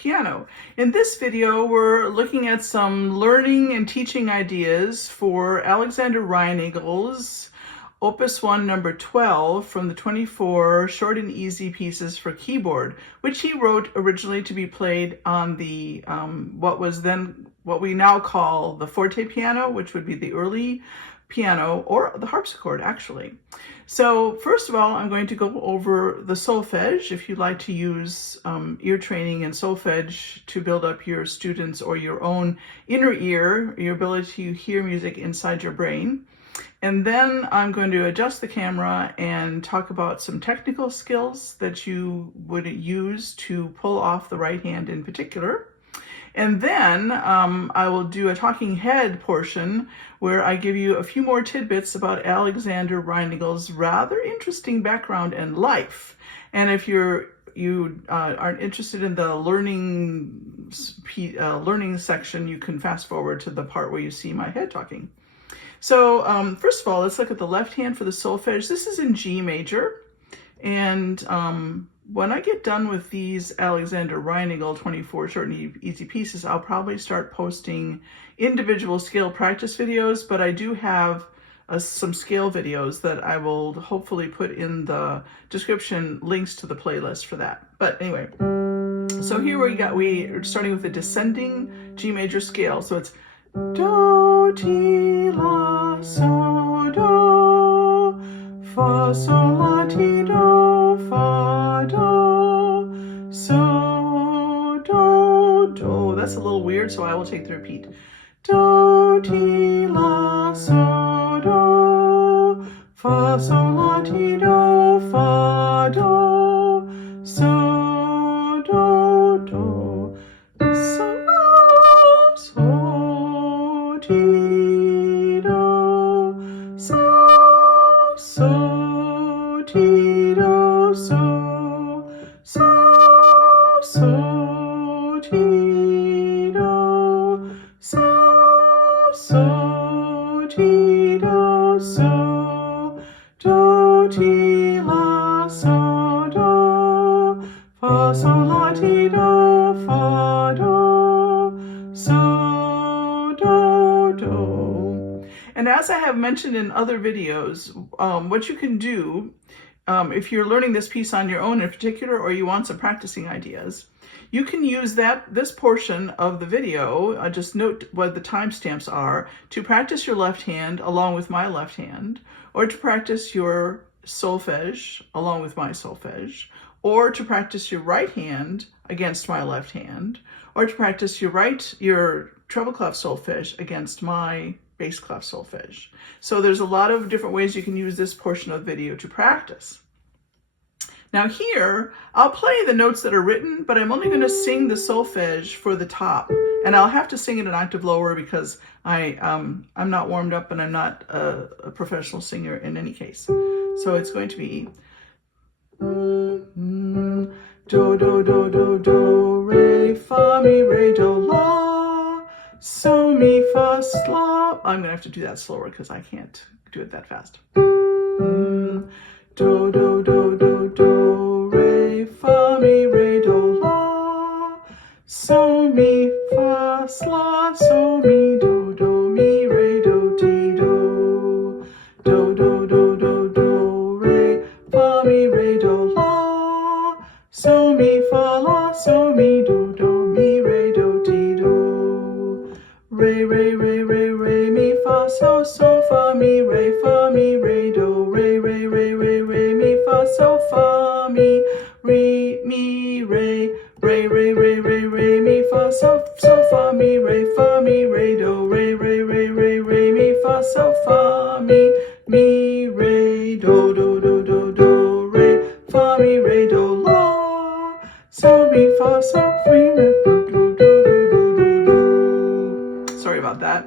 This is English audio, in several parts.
piano. In this video, we're looking at some learning and teaching ideas for Alexander Reinagle's Opus 1 number 12 from the 24 short and easy pieces for keyboard, which he wrote originally to be played on the what we now call the forte piano, which would be the early piano, or the harpsichord actually. So first of all, I'm going to go over the solfège. If you'd like to use ear training and solfège to build up your students or your own inner ear, your ability to hear music inside your brain. And then I'm going to adjust the camera and talk about some technical skills that you would use to pull off the right hand in particular. And then I will do a talking head portion where I give you a few more tidbits about Alexander Reinagle's rather interesting background and life. And if you aren't interested in the learning section, you can fast forward to the part where you see my head talking. So first of all, let's look at the left hand for the solfège. This is in G major. And when I get done with these Alexander Reinagle 24 short and easy pieces, I'll probably start posting individual scale practice videos, but I do have some scale videos that I will hopefully put in the description, links to the playlist for that. But anyway, so here we're starting with the descending G major scale. So it's do, ti, la, so, do, fa, sol, la, ti, do, fa, do, so, do, do. That's a little weird, so I will take the repeat. Do, ti, la, so, do, fa, sol, la, ti, do, fa, do, so, do, do, so, so, ti, do, so, ti, do, so, ti, do, so, ti, do, so, do, ti, la, so, do, fa, sol, la, ti, do, fa, do, so, do, do. And as I have mentioned in other videos, what you can do if you're learning this piece on your own in particular, or you want some practicing ideas, you can use this portion of the video, just note what the timestamps are, to practice your left hand along with my left hand, or to practice your solfège along with my solfège, or to practice your right hand against my left hand, or to practice your treble clef solfège against my bass clef solfège. So there's a lot of different ways you can use this portion of the video to practice. Now here, I'll play the notes that are written, but I'm only going to sing the solfège for the top. And I'll have to sing it an octave lower because I'm not warmed up and I'm not a professional singer in any case. So it's going to be do, do, do, do, do, re, fa, mi, re, do, la, so, mi, fa, la. I'm going to have to do that slower because I can't do it that fast. Do, do, do, do, do, re, fa, mi, re, do, la, so, mi, fa, la, so, mi, do, mi, re, do, ti, do, do, do, do, do, do, re, fa, mi, re, do, la, so, mi, fa, la, so, mi, do, mi, re, do, ti, do, re, re, re, re, re, mi, fa, so, fa, mi, re, do, re, re, re, re, re, mi, fa, so, fa, mi, re, re, re, re, re, re, mi, fa, so, fa, mi, re, do, re, re, re, re, re, mi, fa, so, fa, mi, re, do, do, do, do, do, re, fa, mi, re, do, la, so, mi, fa, so, mi, re, do, do, do, do, do, do. Sorry about that.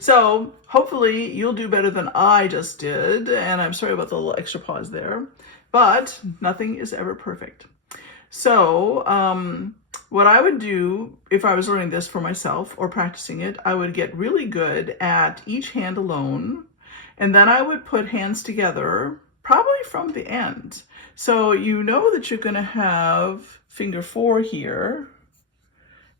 So hopefully you'll do better than I just did, and I'm sorry about the little extra pause there, but nothing is ever perfect. So what I would do if I was learning this for myself or practicing it, I would get really good at each hand alone, and then I would put hands together, probably from the end. So you know that you're going to have finger 4 here,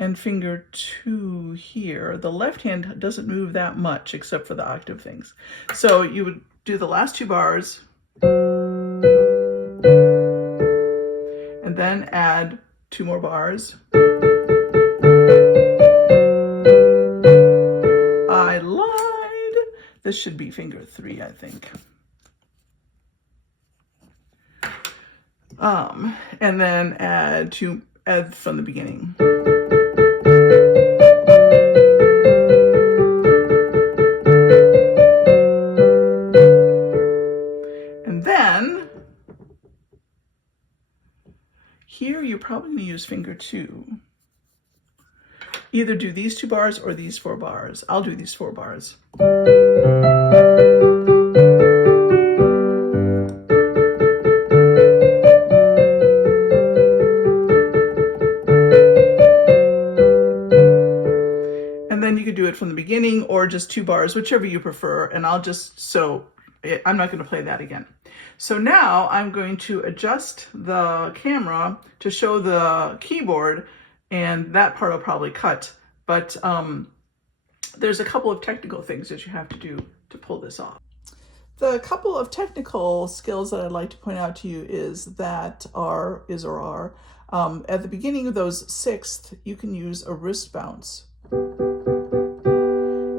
and finger 2 here. The left hand doesn't move that much except for the octave things. So you would do the last 2 bars and then add 2 more bars. I lied. This should be finger 3, I think. And then add from the beginning. And then here you're probably going to use finger 2. Either do these 2 bars or these 4 bars. I'll do these 4 bars. And then you could do it from the beginning or just 2 bars, whichever you prefer. And I'm not going to play that again. So now I'm going to adjust the camera to show the keyboard, and that part I'll probably cut. But there's a couple of technical things that you have to do to pull this off. The couple of technical skills that I'd like to point out to you is that at the beginning of those 6th, you can use a wrist bounce.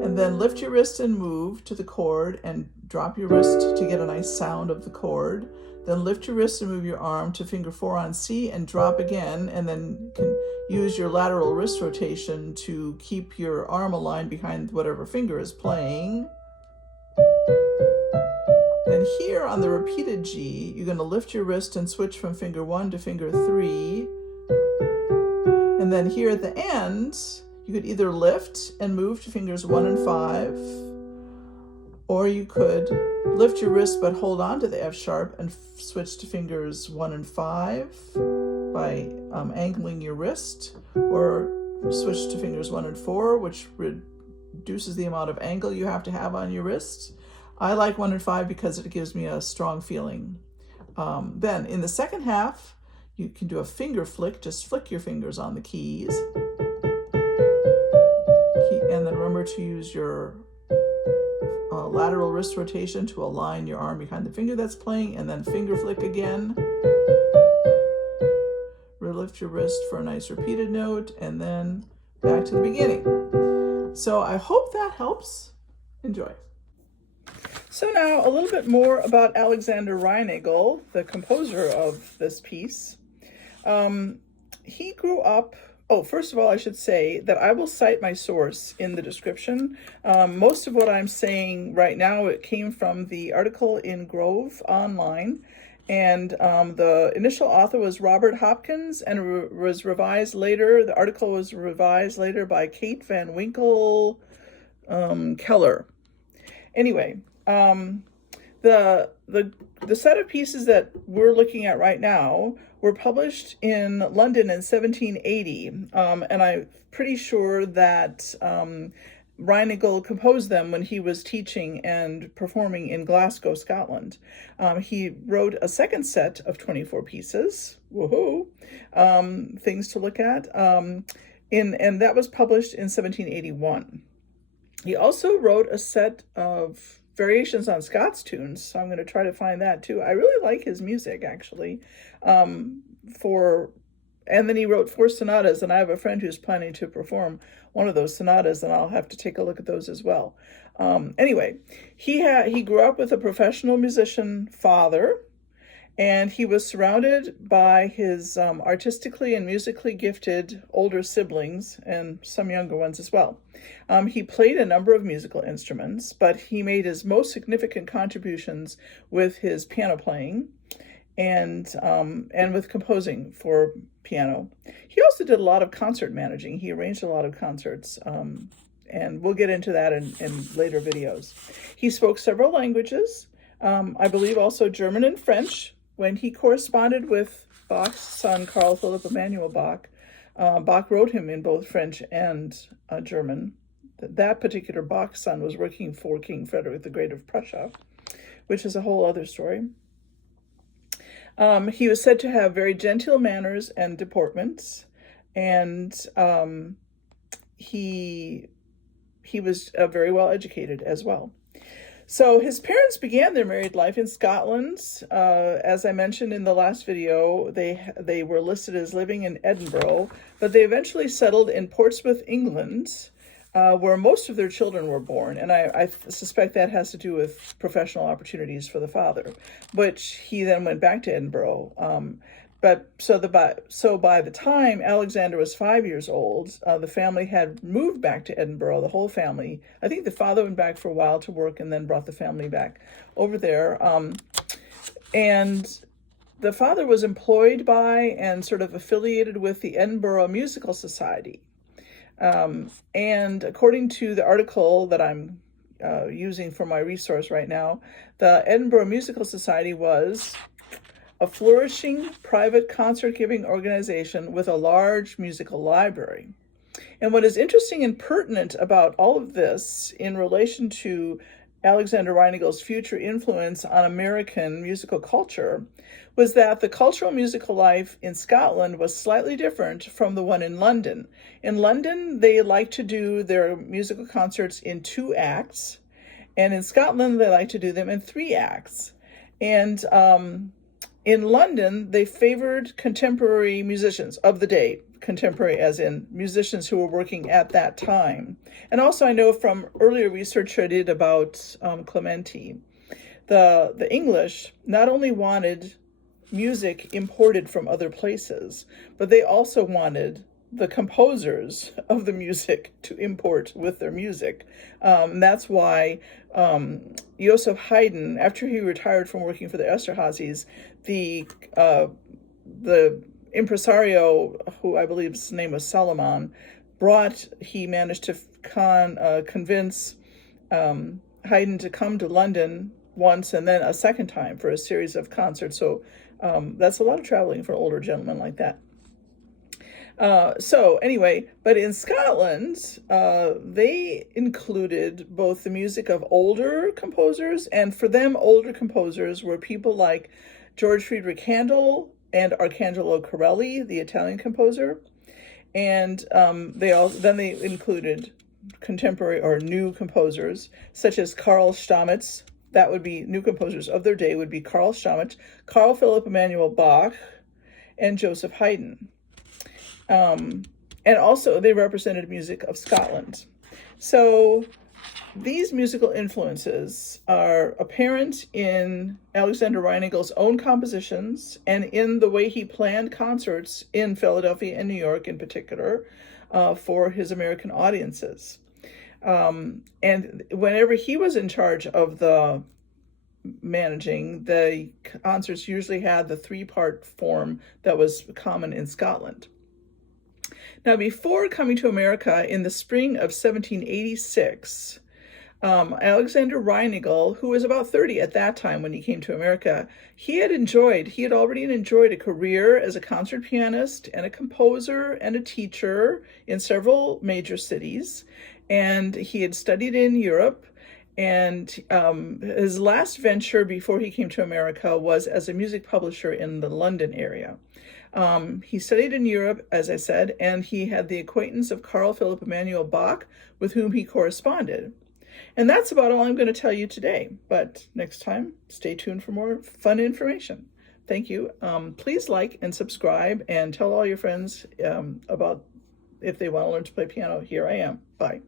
And then lift your wrist and move to the chord and drop your wrist to get a nice sound of the chord. Then lift your wrist and move your arm to finger 4 on C and drop again, and then you can use your lateral wrist rotation to keep your arm aligned behind whatever finger is playing. Then here on the repeated G, you're going to lift your wrist and switch from finger 1 to finger 3. And then here at the end, you could either lift and move to fingers 1 and 5, or you could lift your wrist but hold on to the F sharp and switch to fingers 1 and 5 by angling your wrist, or switch to fingers 1 and 4, which reduces the amount of angle you have to have on your wrist. I like 1 and 5 because it gives me a strong feeling. Then in the second half, you can do a finger flick, just flick your fingers on the keys. And then remember to use your lateral wrist rotation to align your arm behind the finger that's playing, and then finger flick again. Lift your wrist for a nice repeated note, and then back to the beginning. So I hope that helps. Enjoy. So now a little bit more about Alexander Reinagle, the composer of this piece. He grew up, first of all, I should say that I will cite my source in the description. Most of what I'm saying right now, it came from the article in Grove Online. And the initial author was Robert Hopkins, and was revised later. The article was revised later by Kate Van Winkle Keller. Anyway, the set of pieces that we're looking at right now were published in London in 1780, and I'm pretty sure that Reinagle composed them when he was teaching and performing in Glasgow, Scotland. He wrote a second set of 24 pieces, woohoo, things to look at, and that was published in 1781. He also wrote a set of variations on Scots tunes, so I'm going to try to find that too. I really like his music, actually. And then he wrote 4 sonatas, and I have a friend who's planning to perform one of those sonatas, and I'll have to take a look at those as well. Anyway, he grew up with a professional musician father, and he was surrounded by his artistically and musically gifted older siblings, and some younger ones as well. He played a number of musical instruments, but he made his most significant contributions with his piano playing and with composing for piano. He also did a lot of concert managing. He arranged a lot of concerts, and we'll get into that in later videos. He spoke several languages, I believe also German and French. When he corresponded with Bach's son, Carl Philipp Emanuel Bach, Bach wrote him in both French and German. That particular Bach son was working for King Frederick the Great of Prussia, which is a whole other story. He was said to have very genteel manners and deportments, and he was very well educated as well. So his parents began their married life in Scotland. As I mentioned in the last video, they were listed as living in Edinburgh, but they eventually settled in Portsmouth, England, where most of their children were born. And I suspect that has to do with professional opportunities for the father, which he then went back to Edinburgh. So by the time Alexander was 5 years old, the family had moved back to Edinburgh, the whole family. I think the father went back for a while to work and then brought the family back over there. And the father was employed by and sort of affiliated with the Edinburgh Musical Society. And according to the article that I'm using for my resource right now, the Edinburgh Musical Society was a flourishing private concert-giving organization with a large musical library. And what is interesting and pertinent about all of this in relation to Alexander Reinagle's future influence on American musical culture was that the cultural musical life in Scotland was slightly different from the one in London. In London, they like to do their musical concerts in 2 acts, and in Scotland, they like to do them in 3 acts. And in London, they favored contemporary musicians of the day, contemporary as in musicians who were working at that time. And also I know from earlier research I did about Clementi, the English not only wanted music imported from other places, but they also wanted the composers of the music to import with their music. That's why Joseph Haydn, after he retired from working for the Esterházys, the impresario, who I believe his name was Salomon, he managed to convince Haydn to come to London once and then a second time for a series of concerts. So that's a lot of traveling for an older gentleman like that. So anyway, but in Scotland, they included both the music of older composers, and for them, older composers were people like George Friedrich Handel and Arcangelo Corelli, the Italian composer. And they included contemporary or new composers, such as Karl Stamitz. That would be new composers of their day would be Karl Stamitz, Carl Philipp Emanuel Bach, and Joseph Haydn. And also they represented music of Scotland. So these musical influences are apparent in Alexander Reinagle's own compositions and in the way he planned concerts in Philadelphia and New York in particular for his American audiences. And whenever he was in charge of the managing, the concerts usually had the 3-part form that was common in Scotland. Now, before coming to America in the spring of 1786, Alexander Reinagle, who was about 30 at that time when he came to America, he had already enjoyed a career as a concert pianist and a composer and a teacher in several major cities. And he had studied in Europe. And his last venture before he came to America was as a music publisher in the London area. He studied in Europe, as I said, and he had the acquaintance of Carl Philipp Emanuel Bach, with whom he corresponded. And that's about all I'm going to tell you today. But next time, stay tuned for more fun information. Thank you. Please like and subscribe and tell all your friends about if they want to learn to play piano. Here I am. Bye.